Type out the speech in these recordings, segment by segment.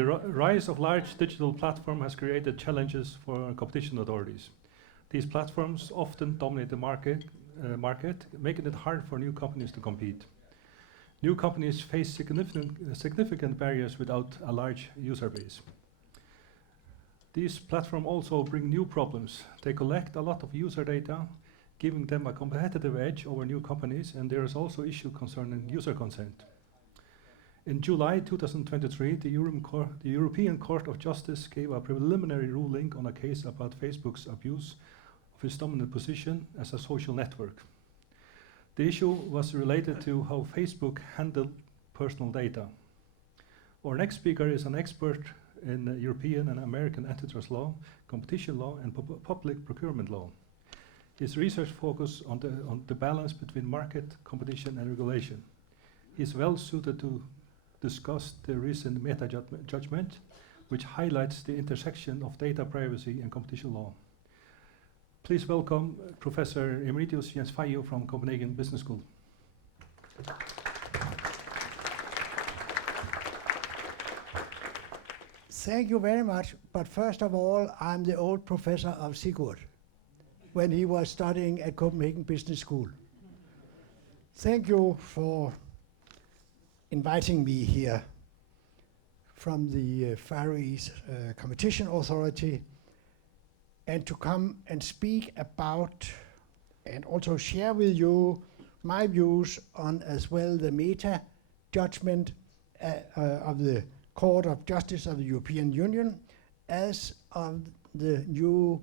The rise of large digital platforms has created challenges for competition authorities. These platforms often dominate the market, making it hard for new companies to compete. New companies face significant barriers without a large user base. These platforms also bring new problems. They collect a lot of user data, giving them a competitive edge over new companies, and there is also issue concerning user consent. In July 2023, the European Court of Justice gave a preliminary ruling on a case about Facebook's abuse of its dominant position as a social network. The issue was related to how Facebook handled personal data. Our next speaker is an expert in European and American antitrust law, competition law, and public procurement law. His research focuses on the balance between market, competition, and regulation. He is well suited to discuss the recent Meta judgment, which highlights the intersection of data privacy and competition law. Please welcome Professor Emeritus Jens Feio from Copenhagen Business School. Thank you very much, but first of all, I'm the old professor of Sigurd when he was studying at Copenhagen Business School. Thank you for inviting me here from the Faroese Competition Authority and to come and speak about and also share with you my views on as well the Meta judgment of the Court of Justice of the European Union as of the new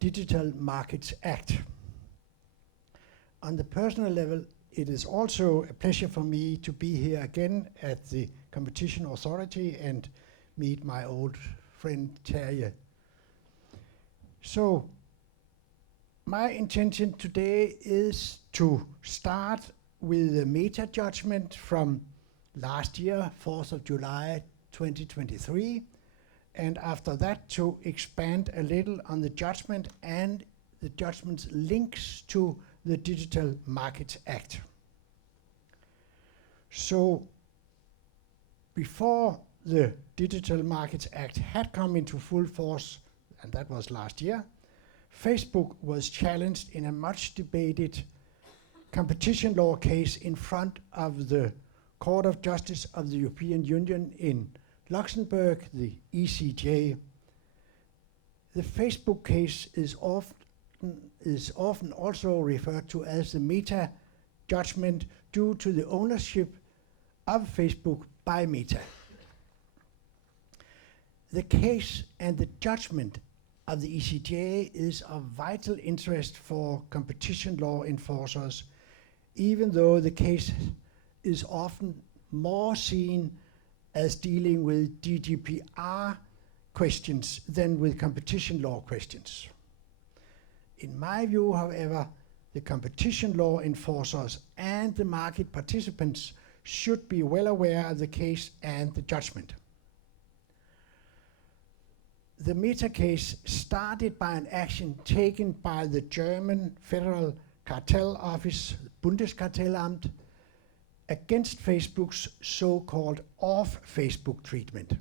Digital Markets Act. On the personal level, it is also a pleasure for me to be here again at the Competition Authority and meet my old friend Terje. So, my intention today is to start with the Meta judgment from last year, 4th of July 2023, and after that to expand a little on the judgment and the judgment's links to the Digital Markets Act. So, before the Digital Markets Act had come into full force, and that was last year, Facebook was challenged in a much debated competition law case in front of the Court of Justice of the European Union in Luxembourg, the ECJ. The Facebook case is often also referred to as the Meta judgment due to the ownership of Facebook by Meta. The case and the judgment of the ECJ is of vital interest for competition law enforcers, even though the case is often more seen as dealing with GDPR questions than with competition law questions. In my view, however, the competition law enforcers and the market participants should be well aware of the case and the judgment. The Meta case started by an action taken by the German Federal Cartel Office, Bundeskartellamt, against Facebook's so-called off-Facebook treatment.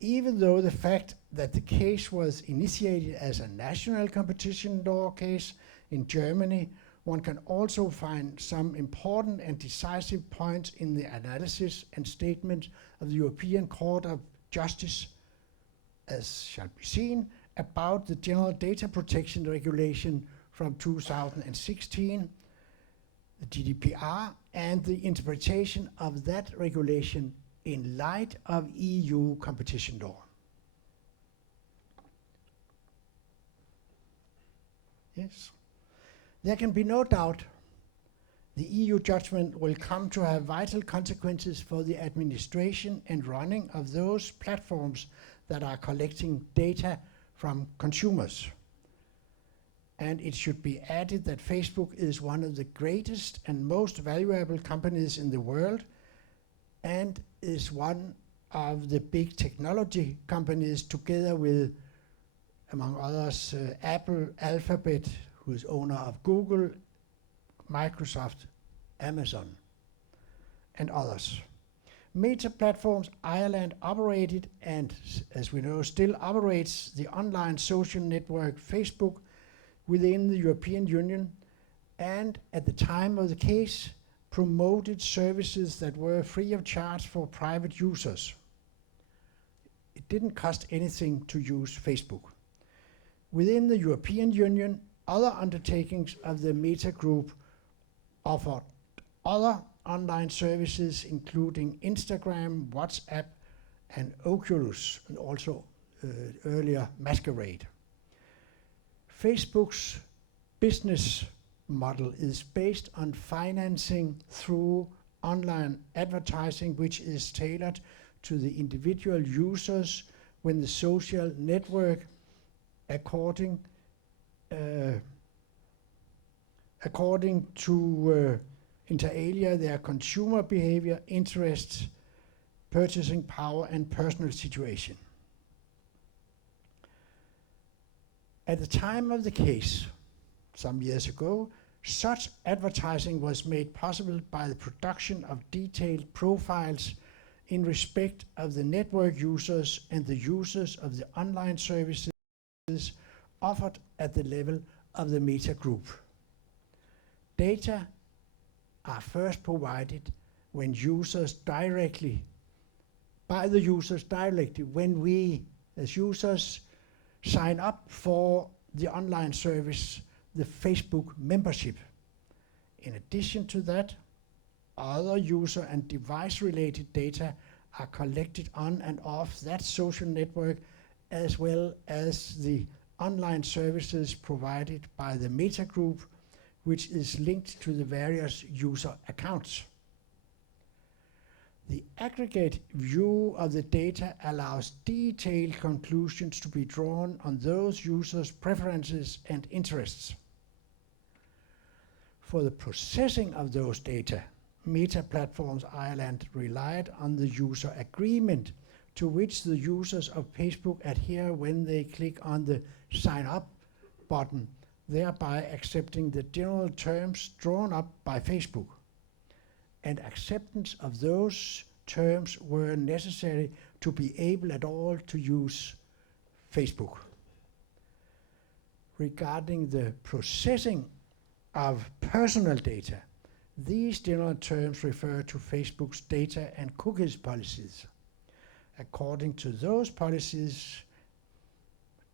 Even though the fact that the case was initiated as a national competition law case in Germany, one can also find some important and decisive points in the analysis and statement of the European Court of Justice, as shall be seen, about the General Data Protection Regulation from 2016, the GDPR, and the interpretation of that regulation in light of EU competition law. Yes. There can be no doubt the EU judgment will come to have vital consequences for the administration and running of those platforms that are collecting data from consumers. And it should be added that Facebook is one of the greatest and most valuable companies in the world and is one of the big technology companies together with, among others, Apple, Alphabet, who is owner of Google, Microsoft, Amazon, and others. Meta Platforms Ireland operated and, as we know, still operates the online social network Facebook within the European Union, and at the time of the case, promoted services that were free of charge for private users. It didn't cost anything to use Facebook. Within the European Union, other undertakings of the Meta Group offered other online services, including Instagram, WhatsApp, and Oculus, and also earlier Masquerade. Facebook's business model is based on financing through online advertising, which is tailored to the individual users when the social network, according to inter alia, their consumer behavior, interests, purchasing power, and personal situation. At the time of the case, some years ago, such advertising was made possible by the production of detailed profiles in respect of the network users and the users of the online services offered at the level of the Meta Group. Data are first provided when users directly, by the users directly, when we as users sign up for the online service, the Facebook membership. In addition to that, other user and device-related data are collected on and off that social network, as well as the online services provided by the Meta Group, which is linked to the various user accounts. The aggregate view of the data allows detailed conclusions to be drawn on those users' preferences and interests. For the processing of those data, Meta Platforms Ireland relied on the user agreement to which the users of Facebook adhere when they click on the Sign Up button, thereby accepting the general terms drawn up by Facebook. And acceptance of those terms were necessary to be able at all to use Facebook. Regarding the processing of personal data, these general terms refer to Facebook's data and cookies policies. According to those policies,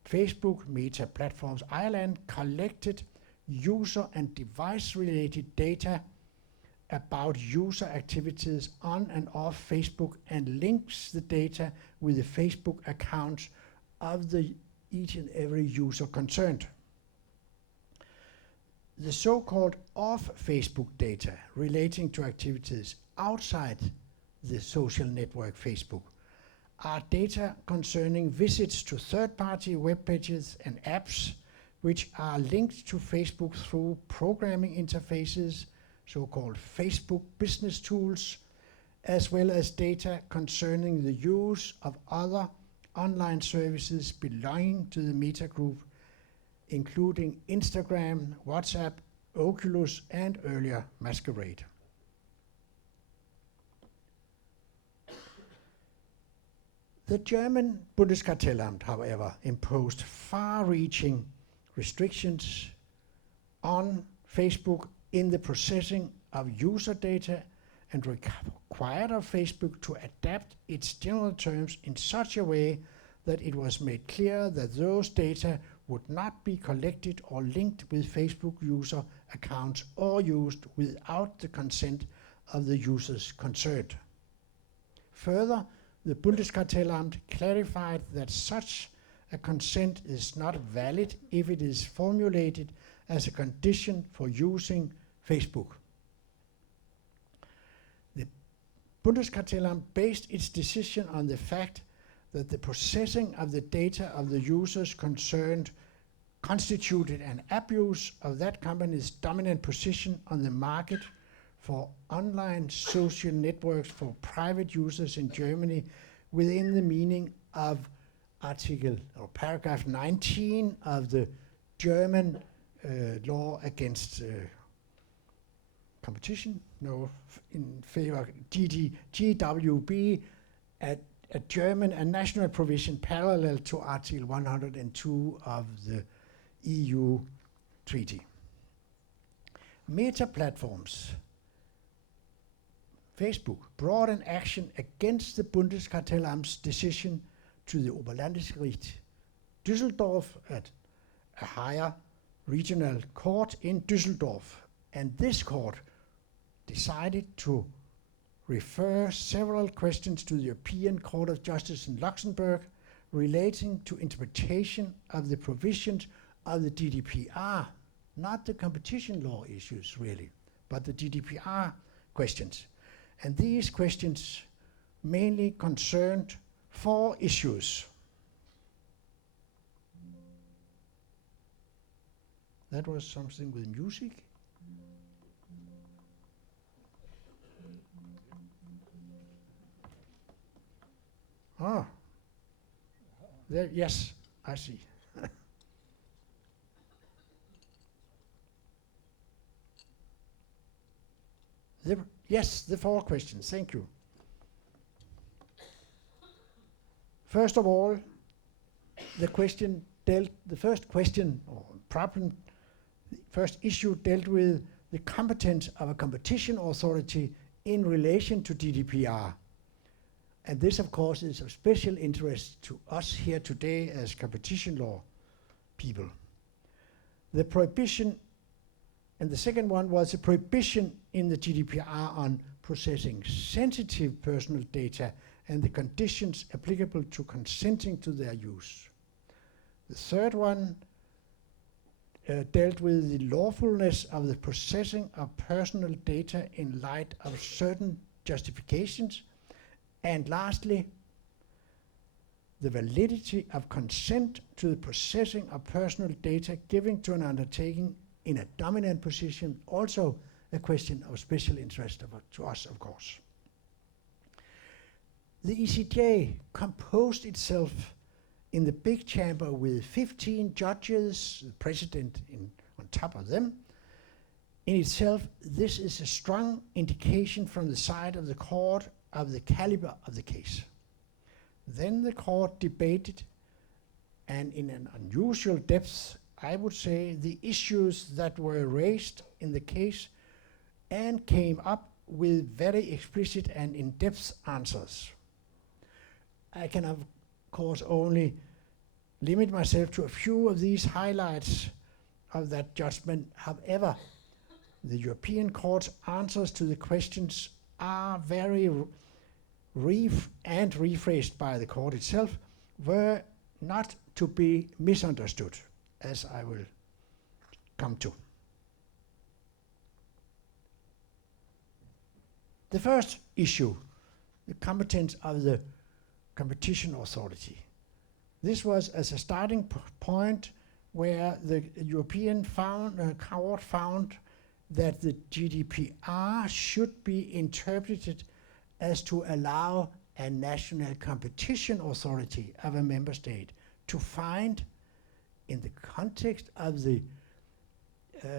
Facebook Meta Platforms Ireland collected user and device-related data about user activities on and off Facebook and links the data with the Facebook accounts of each and every user concerned. The so-called off-Facebook data relating to activities outside the social network Facebook are data concerning visits to third-party web pages and apps which are linked to Facebook through programming interfaces, so-called Facebook business tools, as well as data concerning the use of other online services belonging to the Meta Group, including Instagram, WhatsApp, Oculus, and earlier Masquerade. The German Bundeskartellamt, however, imposed far-reaching restrictions on Facebook in the processing of user data and required of Facebook to adapt its general terms in such a way that it was made clear that those data would not be collected or linked with Facebook user accounts or used without the consent of the users concerned. Further, the Bundeskartellamt clarified that such a consent is not valid if it is formulated as a condition for using Facebook. The Bundeskartellamt based its decision on the fact that the processing of the data of the users concerned constituted an abuse of that company's dominant position on the market for online social networks for private users in Germany within the meaning of article or paragraph 19 of the German law against competition, no, in favor GWB, a German and national provision parallel to Article 102 of the EU treaty. Meta platforms. Facebook brought an action against the Bundeskartellamt's decision to the Oberlandesgericht Düsseldorf at a higher regional court in Düsseldorf. And this court decided to refer several questions to the European Court of Justice in Luxembourg relating to interpretation of the provisions of the GDPR, not the competition law issues really, but the GDPR questions. And these questions mainly concerned 4 issues. That was something with music. Ah, there, yes, I see. Yes, the 4 questions, thank you. First of all, the first question or problem, the first issue dealt with the competence of a competition authority in relation to GDPR. And this, of course, is of special interest to us here today as competition law people. The prohibition, and the second one was a prohibition in the GDPR on processing sensitive personal data and the conditions applicable to consenting to their use. The third one dealt with the lawfulness of the processing of personal data in light of certain justifications. And lastly, the validity of consent to the processing of personal data given to an undertaking in a dominant position, also a question of special interest to us, of course. The ECJ composed itself in the big chamber with 15 judges, the president on top of them. In itself, this is a strong indication from the side of the court of the caliber of the case. Then the court debated, and in an unusual depth, I would say, the issues that were raised in the case and came up with very explicit and in-depth answers. I can, of course, only limit myself to a few of these highlights of that judgment. However, the European Court's answers to the questions are very rephrased by the court itself, were not to be misunderstood, as I will come to. The first issue, the competence of the competition authority. This was as a starting point where the European Court found that the GDPR should be interpreted as to allow a national competition authority of a member state to find, in the context of the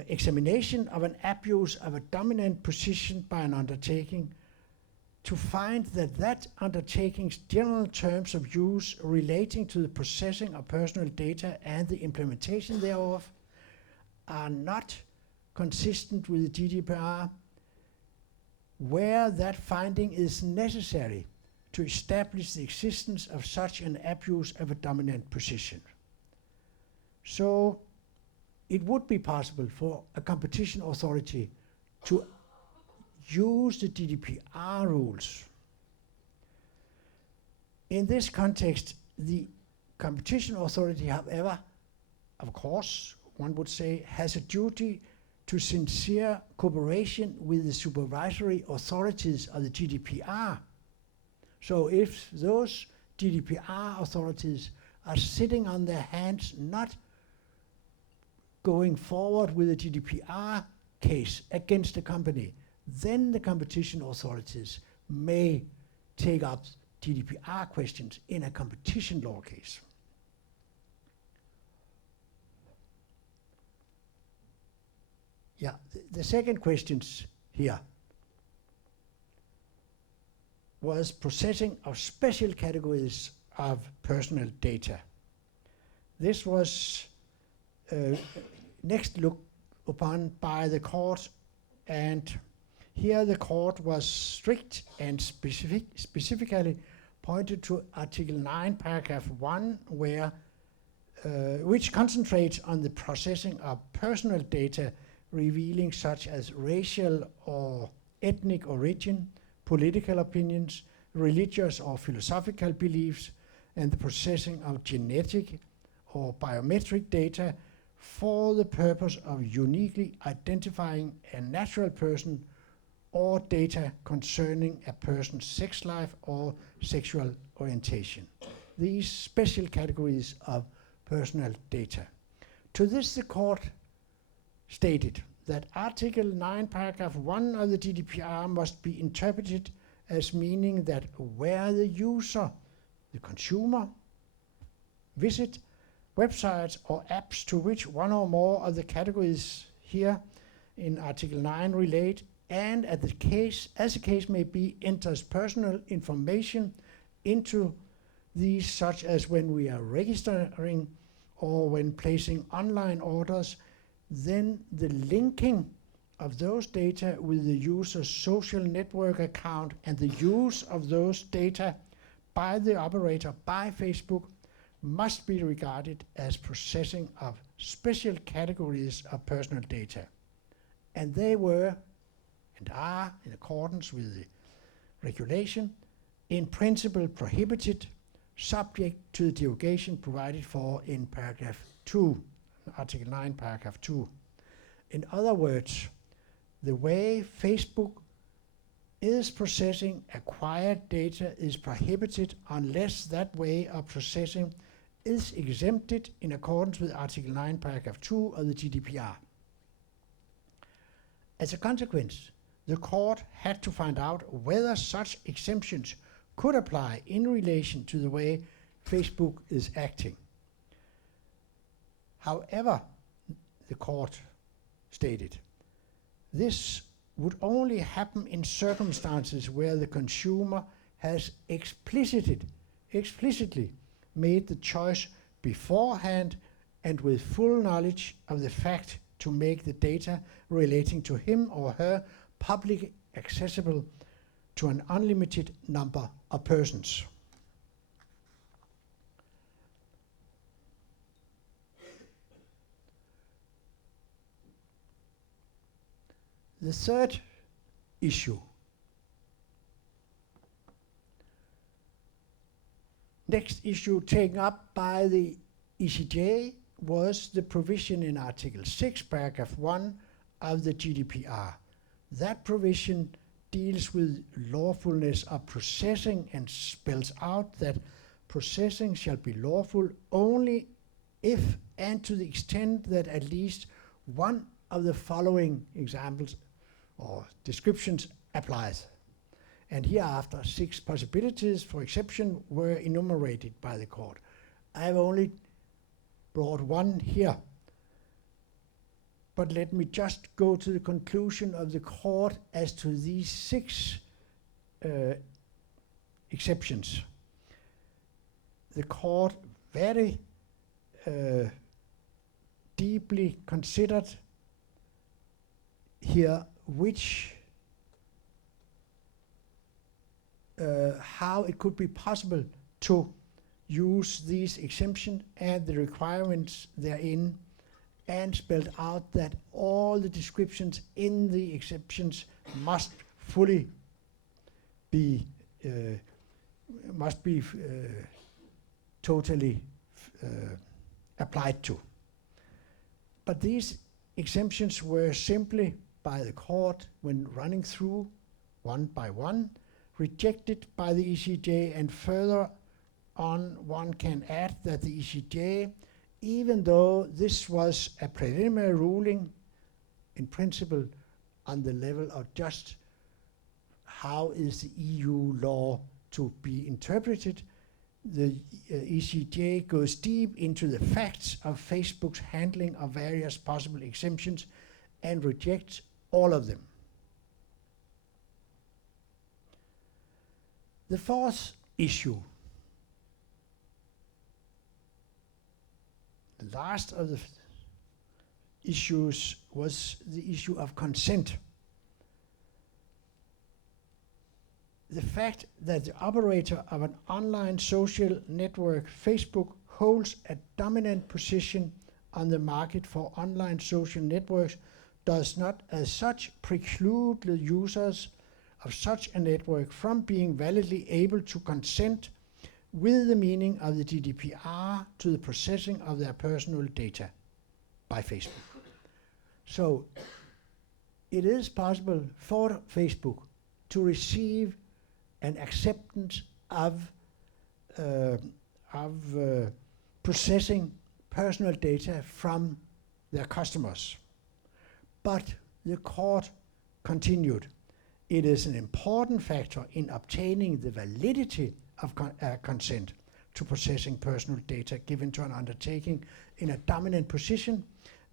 examination of an abuse of a dominant position by an undertaking, to find that that undertaking's general terms of use relating to the processing of personal data and the implementation thereof are not consistent with the GDPR, where that finding is necessary to establish the existence of such an abuse of a dominant position. So it would be possible for a competition authority to use the GDPR rules. In this context, the competition authority, however, of course, one would say, has a duty to sincere cooperation with the supervisory authorities of the GDPR. So if those GDPR authorities are sitting on their hands, not going forward with a GDPR case against a company, then the competition authorities may take up GDPR questions in a competition law case. Yeah, the second questions here was processing of special categories of personal data. This was next looked upon by the court, and here the court was strict and specifically pointed to Article 9, paragraph 1, where which concentrates on the processing of personal data revealing such as racial or ethnic origin, political opinions, religious or philosophical beliefs, and the processing of genetic or biometric data for the purpose of uniquely identifying a natural person or data concerning a person's sex life or sexual orientation. These special categories of personal data. To this, the court stated that Article 9, paragraph 1 of the GDPR must be interpreted as meaning that where the user, the consumer, visit websites or apps to which one or more of the categories here in Article 9 relate, and as the case may be, enters personal information into these, such as when we are registering or when placing online orders, then the linking of those data with the user's social network account and the use of those data by the operator, by Facebook, must be regarded as processing of special categories of personal data. And they were and are, in accordance with the regulation, in principle prohibited, subject to the derogation provided for in paragraph 2, Article 9, paragraph 2. In other words, the way Facebook is processing acquired data is prohibited unless that way of processing is exempted in accordance with Article 9, paragraph 2 of the GDPR. As a consequence, the court had to find out whether such exemptions could apply in relation to the way Facebook is acting. However, the court stated, this would only happen in circumstances where the consumer has explicitly made the choice beforehand and with full knowledge of the fact to make the data relating to him or her publicly accessible to an unlimited number of persons. The third issue, next issue taken up by the ECJ, was the provision in Article 6, paragraph 1 of the GDPR. That provision deals with lawfulness of processing and spells out that processing shall be lawful only if and to the extent that at least one of the following examples or descriptions applies. And hereafter 6 possibilities for exception were enumerated by the court. I have only brought one here. But let me just go to the conclusion of the court as to these 6 exceptions. The court very deeply considered here how it could be possible to use these exemptions and the requirements therein, and spelled out that all the descriptions in the exceptions must fully be totally applied to. But these exemptions were simply by the court, when running through one by one, rejected by the ECJ, and further on one can add that the ECJ, even though this was a preliminary ruling in principle on the level of just how is the EU law to be interpreted, the ECJ goes deep into the facts of Facebook's handling of various possible exemptions and rejects all of them. The fourth issue, the last of the issues, was the issue of consent. The fact that the operator of an online social network, Facebook, holds a dominant position on the market for online social networks does not as such preclude the users of such a network from being validly able to consent with the meaning of the GDPR to the processing of their personal data by Facebook. So it is possible for Facebook to receive an acceptance of processing personal data from their customers. But the court continued, it is an important factor in obtaining the validity of consent to processing personal data given to an undertaking in a dominant position,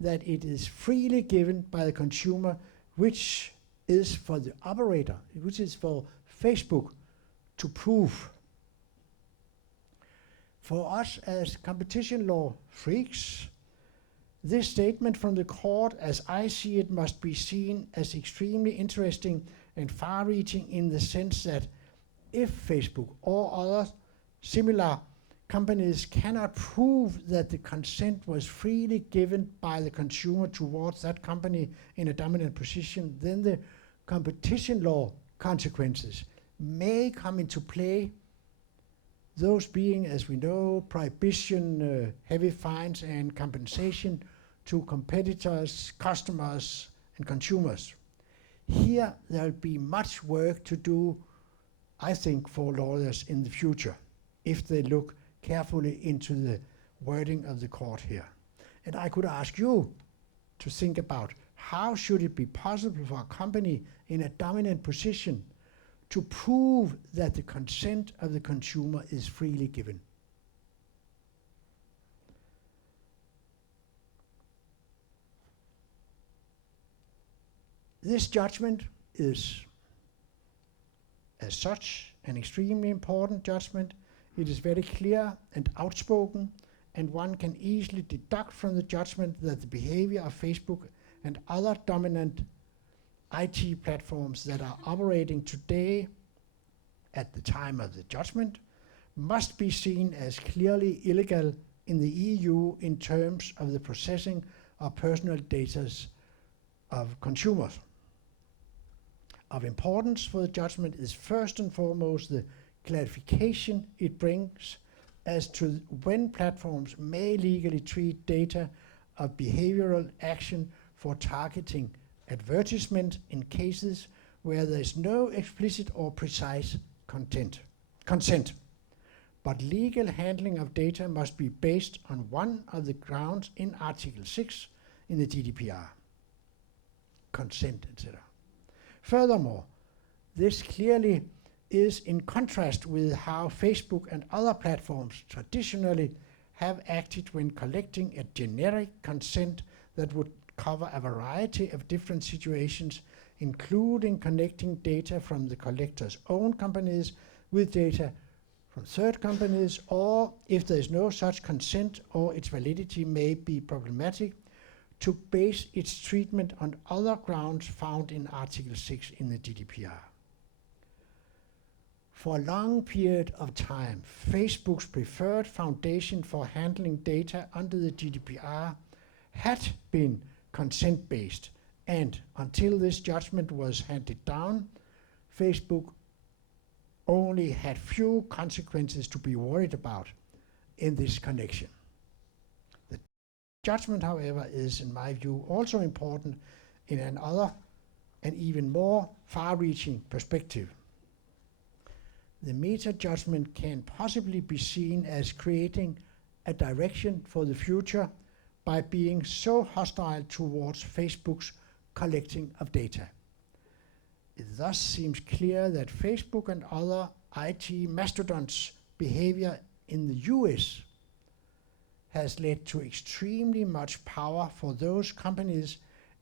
that it is freely given by the consumer, which is for the operator, which is for Facebook to prove. For us as competition law freaks, this statement from the court, as I see it, must be seen as extremely interesting and far-reaching in the sense that if Facebook or other similar companies cannot prove that the consent was freely given by the consumer towards that company in a dominant position, then the competition law consequences may come into play, those being, as we know, prohibition, heavy fines and compensation to competitors, customers and consumers. Here there will be much work to do, I think, for lawyers in the future, if they look carefully into the wording of the court here. And I could ask you to think about, how should it be possible for a company in a dominant position to prove that the consent of the consumer is freely given? This judgment is, as such, an extremely important judgment. It is very clear and outspoken, and one can easily deduct from the judgment that the behavior of Facebook and other dominant IT platforms that are operating today at the time of the judgment must be seen as clearly illegal in the EU in terms of the processing of personal data of consumers. Of importance for the judgment is first and foremost the clarification it brings as to when platforms may legally treat data of behavioral action for targeting advertisement in cases where there is no explicit or precise consent. But legal handling of data must be based on one of the grounds in Article 6 in the GDPR, consent, etc. Furthermore, this clearly is in contrast with how Facebook and other platforms traditionally have acted when collecting a generic consent that would cover a variety of different situations, including connecting data from the collector's own companies with data from third companies, or if there is no such consent or its validity may be problematic, to base its treatment on other grounds found in Article 6 in the GDPR. For a long period of time, Facebook's preferred foundation for handling data under the GDPR had been consent-based, and until this judgment was handed down, Facebook only had few consequences to be worried about in this connection. The judgment, however, is, in my view, also important in another and even more far-reaching perspective. The Meta judgment can possibly be seen as creating a direction for the future by being so hostile towards Facebook's collecting of data. It thus seems clear that Facebook and other IT mastodons' behavior in the US has led to extremely much power for those companies,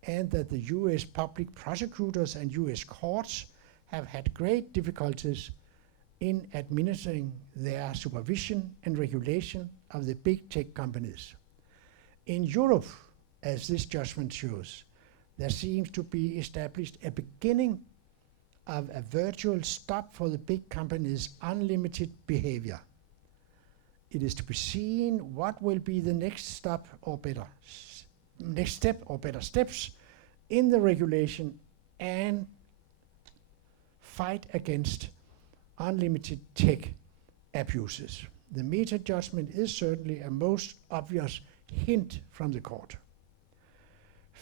and that the US public prosecutors and US courts have had great difficulties in administering their supervision and regulation of the big tech companies. In Europe, as this judgment shows, there seems to be established a beginning of a virtual stop for the big companies' unlimited behavior. It is to be seen what will be the next step or better steps in the regulation and fight against unlimited tech abuses. The Meta judgment is certainly a most obvious hint from the court.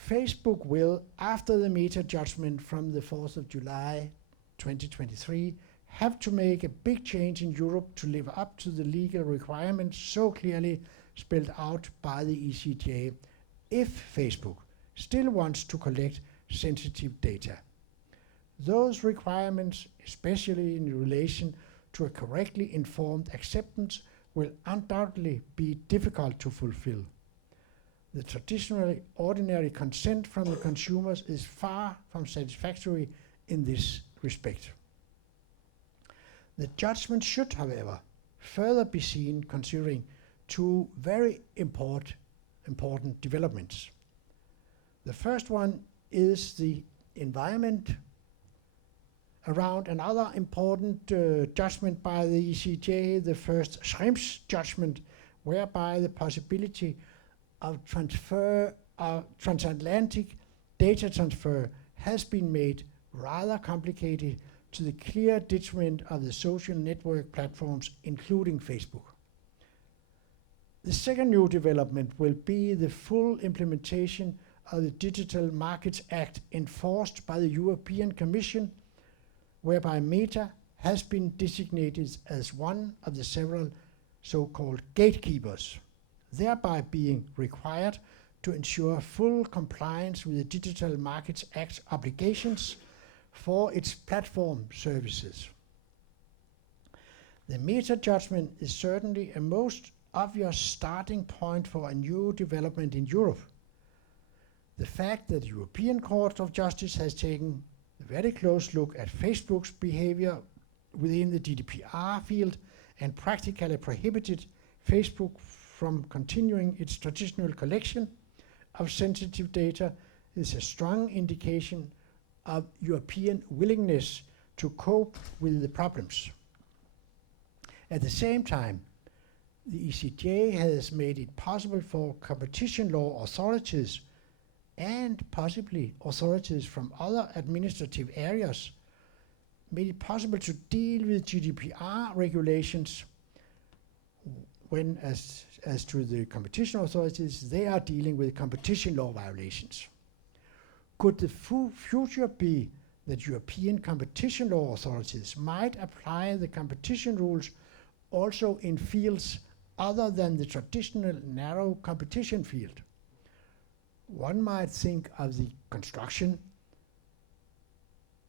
Facebook will, after the Meta judgment from the 4th of July 2023, have to make a big change in Europe to live up to the legal requirements so clearly spelled out by the ECJ if Facebook still wants to collect sensitive data. Those requirements, especially in relation to a correctly informed acceptance, will undoubtedly be difficult to fulfill. The traditionally ordinary consent from the consumers is far from satisfactory in this respect. The judgment should, however, further be seen considering two very important developments. The first one is the environment around another important judgment by the ECJ, the first Schrems judgment, whereby the possibility of transatlantic data transfer has been made rather complicated to the clear detriment of the social network platforms, including Facebook. The second new development will be the full implementation of the Digital Markets Act enforced by the European Commission, whereby Meta has been designated as one of the several so-called gatekeepers, thereby being required to ensure full compliance with the Digital Markets Act obligations for its platform services. The Meta judgment is certainly a most obvious starting point for a new development in Europe. The fact that the European Court of Justice has taken a very close look at Facebook's behavior within the GDPR field and practically prohibited Facebook from continuing its traditional collection of sensitive data is a strong indication of European willingness to cope with the problems. At the same time, the ECJ has made it possible for competition law authorities and possibly authorities from other administrative areas, made it possible to deal with GDPR regulations when, as to the competition authorities, they are dealing with competition law violations. Could the future be that European competition law authorities might apply the competition rules also in fields other than the traditional narrow competition field? One might think of the construction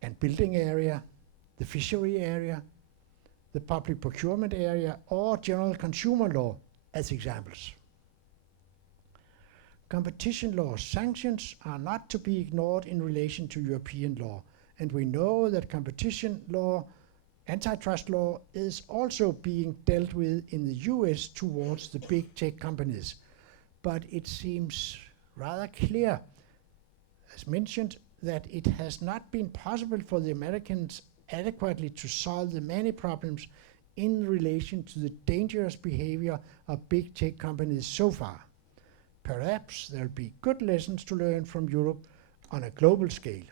and building area, the fishery area, the public procurement area, or general consumer law as examples. Competition law sanctions are not to be ignored in relation to European law, and we know that competition law, antitrust law, is also being dealt with in the US towards the big tech companies. But it seems rather clear, as mentioned, that it has not been possible for the Americans adequately to solve the many problems in relation to the dangerous behavior of big tech companies so far. Perhaps there will be good lessons to learn from Europe on a global scale.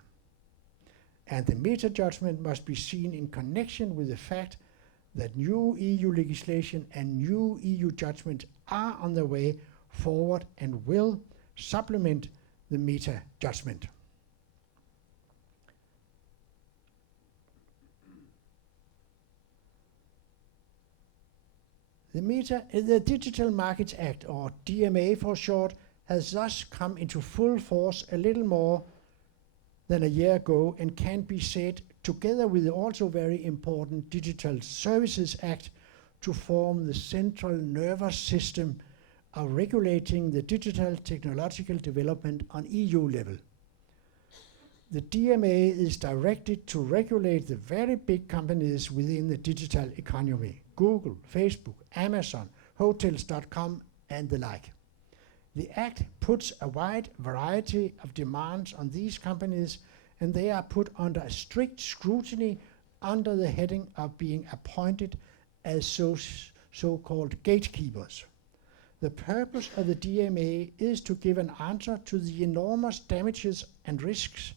And the Meta judgment must be seen in connection with the fact that new EU legislation and new EU judgments are on their way forward and will supplement the Meta judgment. The Digital Markets Act, or DMA for short, has thus come into full force a little more than a year ago and can be said, together with the also very important Digital Services Act, to form the central nervous system of regulating the digital technological development on EU level. The DMA is directed to regulate the very big companies within the digital economy: Google, Facebook, Amazon, Hotels.com, and the like. The Act puts a wide variety of demands on these companies, and they are put under a strict scrutiny under the heading of being appointed as so-called gatekeepers. The purpose of the DMA is to give an answer to the enormous damages and risks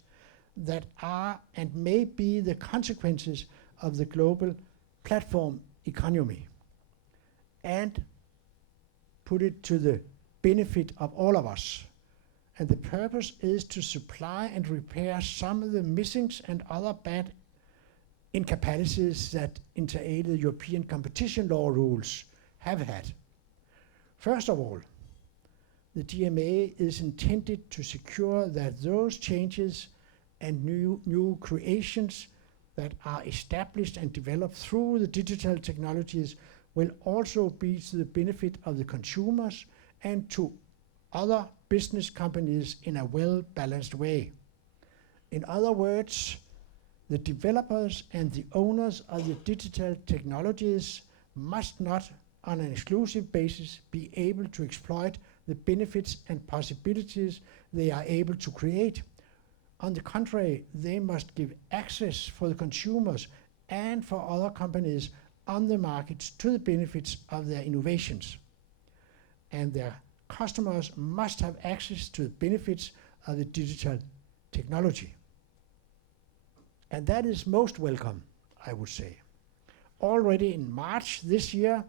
that are and may be the consequences of the global platform economy, and put it to the benefit of all of us. And the purpose is to supply and repair some of the missings and other bad incapacities that inter alia European competition law rules have had. First of all, the DMA is intended to secure that those changes and new creations that are established and developed through the digital technologies will also be to the benefit of the consumers and to other business companies in a well-balanced way. In other words, the developers and the owners of the digital technologies must not, on an exclusive basis, be able to exploit the benefits and possibilities they are able to create. On the contrary, they must give access for the consumers and for other companies on the markets to the benefits of their innovations. And their customers must have access to the benefits of the digital technology. And that is most welcome, I would say. Already in March this year,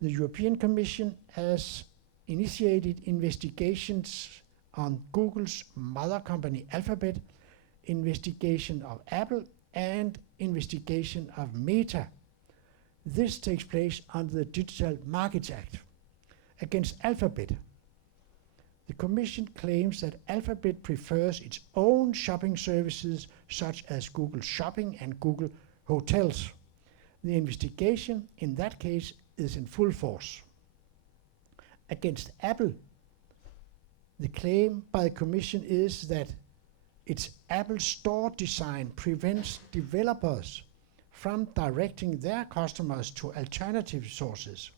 the European Commission has initiated investigations on Google's mother company Alphabet, investigation of Apple, and investigation of Meta. This takes place under the Digital Markets Act. Against Alphabet, the Commission claims that Alphabet prefers its own shopping services such as Google Shopping and Google Hotels. The investigation in that case is in full force. Against Apple, the claim by the Commission is that its Apple Store design prevents developers from directing their customers to alternative sources.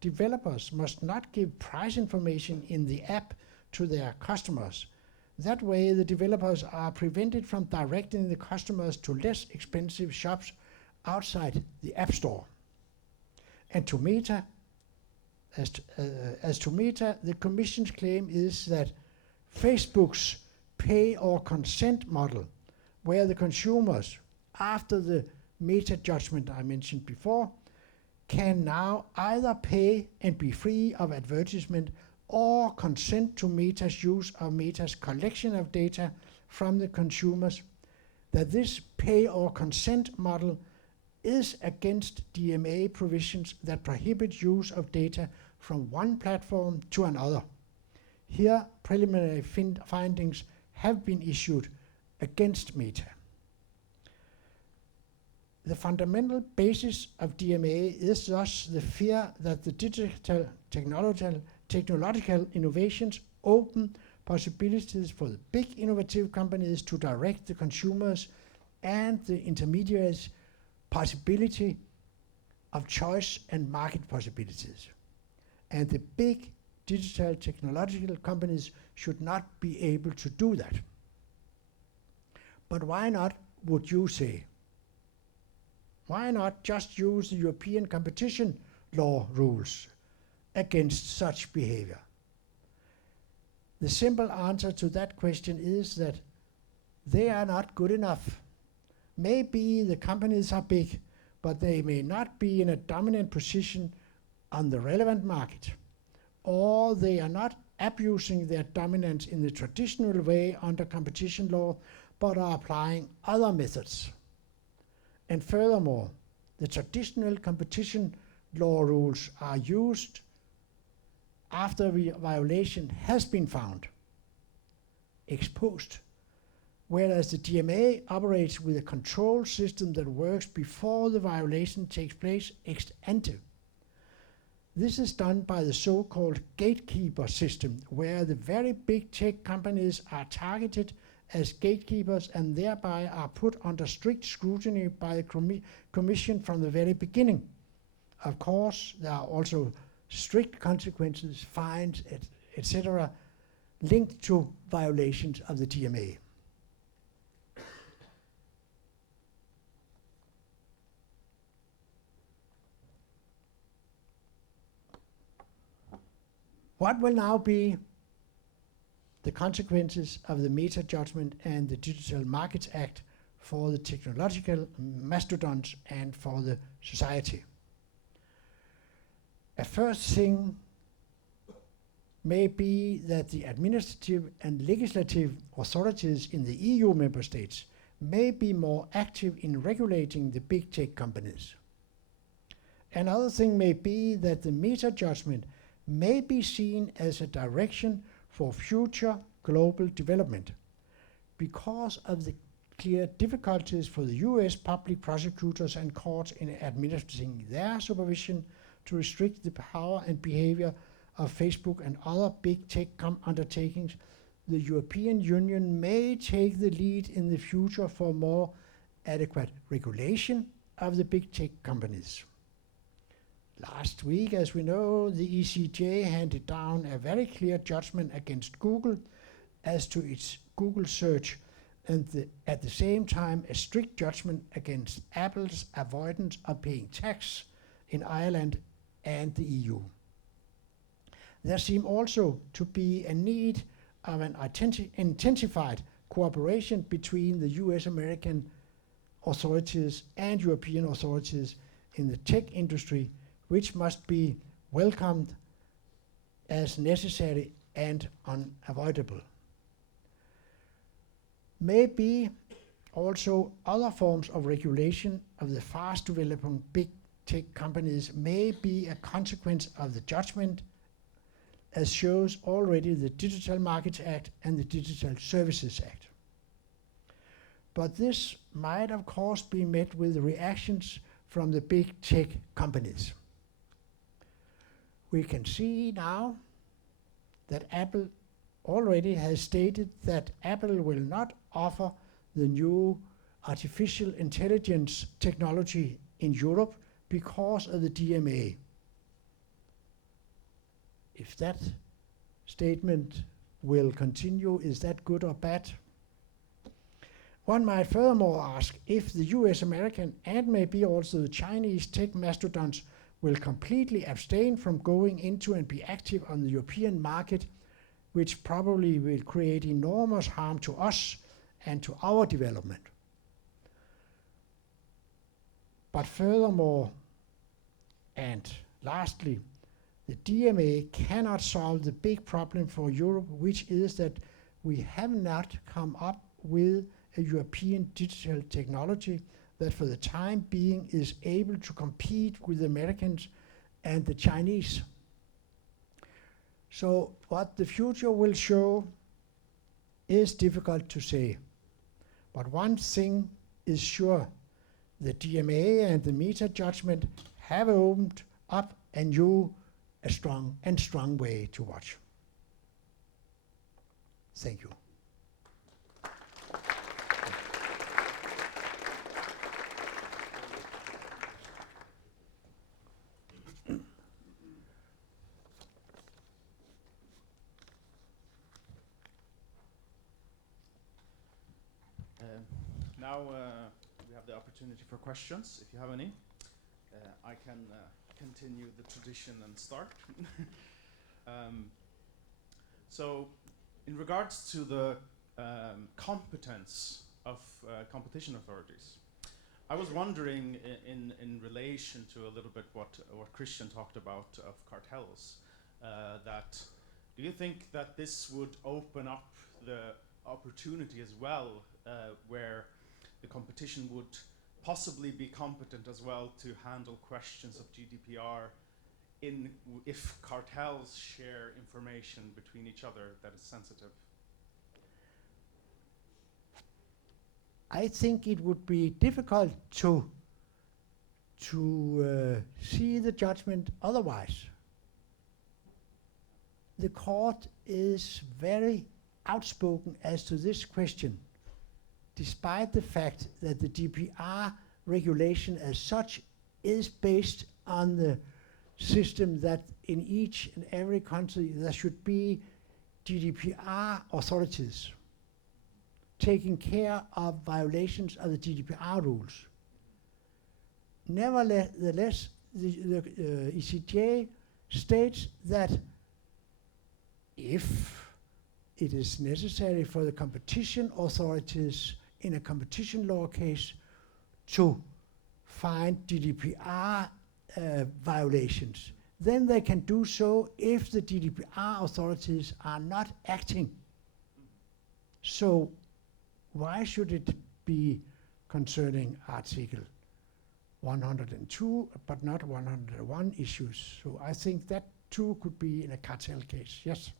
Developers must not give price information in the app to their customers. That way, the developers are prevented from directing the customers to less expensive shops outside the App Store. And to Meta, as to Meta, the Commission's claim is that Facebook's pay or consent model, where the consumers, after the Meta judgment I mentioned before, can now either pay and be free of advertisement or consent to Meta's use of Meta's collection of data from the consumers, that this pay or consent model is against DMA provisions that prohibit use of data from one platform to another. Here, preliminary findings have been issued against Meta. The fundamental basis of DMA is thus the fear that the digital technological innovations open possibilities for the big innovative companies to direct the consumers and the intermediaries' possibility of choice and market possibilities. And the big digital technological companies should not be able to do that. But why not, would you say? Why not just use the European competition law rules against such behavior? The simple answer to that question is that they are not good enough. Maybe the companies are big, but they may not be in a dominant position on the relevant market, or they are not abusing their dominance in the traditional way under competition law, but are applying other methods. And furthermore, the traditional competition law rules are used after the violation has been found, exposed, whereas the DMA operates with a control system that works before the violation takes place ex ante. This is done by the so-called gatekeeper system, where the very big tech companies are targeted as gatekeepers and thereby are put under strict scrutiny by the Commission from the very beginning. Of course, there are also strict consequences, fines, etc., linked to violations of the DMA. What will now be the consequences of the Meta judgment and the Digital Markets Act for the technological mastodons and for the society? A first thing may be that the administrative and legislative authorities in the EU member states may be more active in regulating the big tech companies. Another thing may be that the Meta judgment may be seen as a direction for future global development because of the clear difficulties for the US public prosecutors and courts in administering their supervision to restrict the power and behavior of Facebook and other big tech undertakings. The European Union may take the lead in the future for more adequate regulation of the big tech companies. Last week, as we know, the ECJ handed down a very clear judgment against Google as to its Google search, and at the same time a strict judgment against Apple's avoidance of paying tax in Ireland and the EU. There seems also to be a need of an intensified cooperation between the US-American authorities and European authorities in the tech industry, which must be welcomed as necessary and unavoidable. Maybe also other forms of regulation of the fast developing big tech companies may be a consequence of the judgment, as shows already the Digital Markets Act and the Digital Services Act. But this might of course be met with reactions from the big tech companies. We can see now that Apple already has stated that Apple will not offer the new artificial intelligence technology in Europe because of the DMA. If that statement will continue, is that good or bad? One might furthermore ask if the US, American, and maybe also the Chinese tech mastodons will completely abstain from going into and be active on the European market, which probably will create enormous harm to us and to our development. But furthermore, and lastly, the DMA cannot solve the big problem for Europe, which is that we have not come up with a European digital technology that for the time being is able to compete with the Americans and the Chinese. So what the future will show is difficult to say. But one thing is sure, the DMA and the Meta judgment have opened up a new, a strong way to watch. Thank you. Now we have the opportunity for questions, if you have any. I can continue the tradition and start. So, in regards to the competence of competition authorities, I was wondering in relation to a little bit what Christian talked about of cartels, that do you think that this would open up the opportunity as well, where the competition would possibly be competent as well to handle questions of GDPR if cartels share information between each other that is sensitive? I think it would be difficult to see the judgment otherwise. The court is very outspoken as to this question, despite the fact that the GDPR regulation as such is based on the system that in each and every country there should be GDPR authorities taking care of violations of the GDPR rules. Nevertheless, the ECJ states that if it is necessary for the competition authorities in a competition law case to find GDPR violations, then they can do so if the GDPR authorities are not acting. So why should it be concerning Article 102 but not 101 issues? So I think that too could be in a cartel case, yes.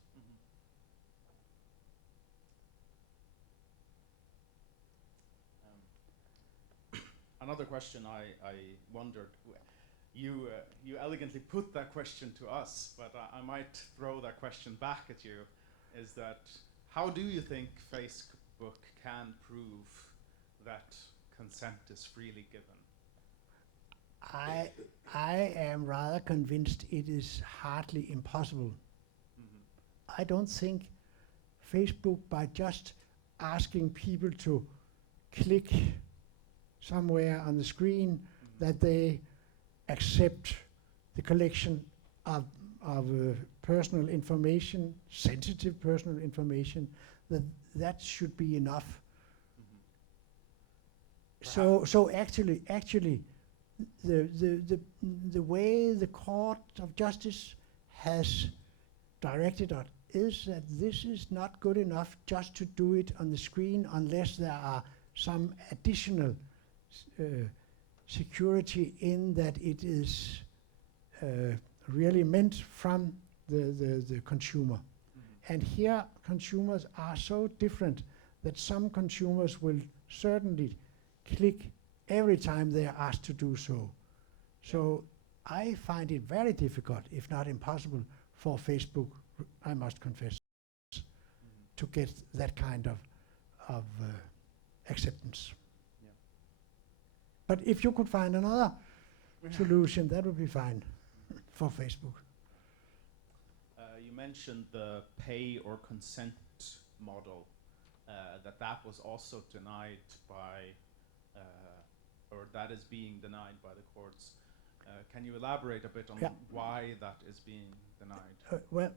Another question I wondered, you elegantly put that question to us, but I might throw that question back at you, is that how do you think Facebook can prove that consent is freely given? I am rather convinced it is hardly impossible. I don't think Facebook, by just asking people to click somewhere on the screen, that they accept the collection of personal information, sensitive personal information, that should be enough. So actually, the way the Court of Justice has directed us is that this is not good enough just to do it on the screen unless there are some additional security in that it is really meant from the consumer. And here consumers are so different that some consumers will certainly click every time they are asked to do so. So I find it very difficult, if not impossible, for Facebook, I must confess, to get that kind of acceptance. Yeah. But if you could find another solution, that would be fine for Facebook. You mentioned the pay or consent model, that was also denied by, or that is being denied by the courts. Can you elaborate a bit on why that is being denied?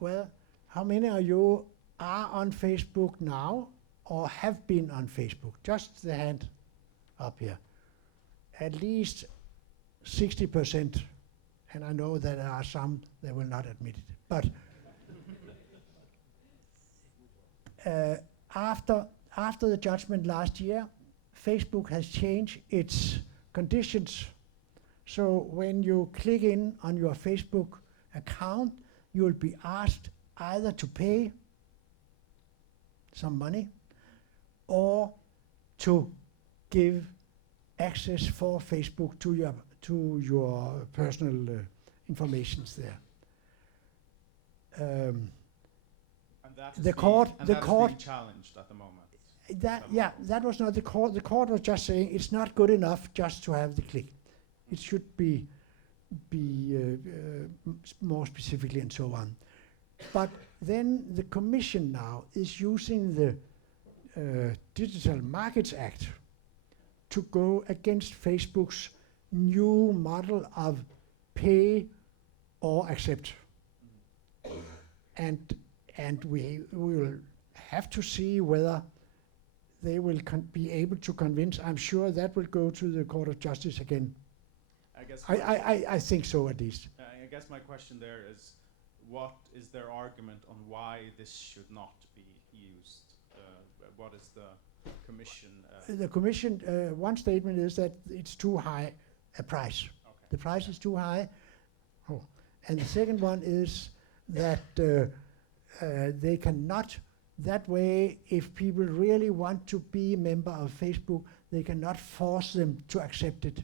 Well, how many of you are on Facebook now or have been on Facebook? Just the hand up here. At least 60%, and I know that there are some that will not admit it. But after the judgment last year, Facebook has changed its conditions. So when you click in on your Facebook account, you will be asked either to pay some money or to give access for Facebook to your personal informations there. And that is the court being challenged at the moment. That was not the court. The court was just saying it's not good enough just to have the click. It should be more specifically and so on. But then the Commission now is using the Digital Markets Act to go against Facebook's new model of pay or accept. And we will have to see whether they will be able to convince. I'm sure that will go to the Court of Justice again. I think so, at least. I guess my question there is, what is their argument on why this should not be used? What is the Commission? The Commission, one statement is that it's too high a price. Okay. The price is too high. Oh. And the second one is that they cannot, that way, if people really want to be a member of Facebook, they cannot force them to accept it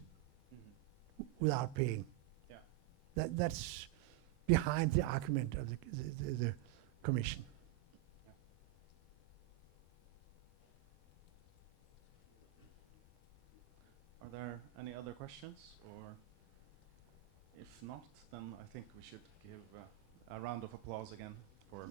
without paying. Yeah. That's behind the argument of the Commission. Are there any other questions? Or if not, then I think we should give a round of applause again for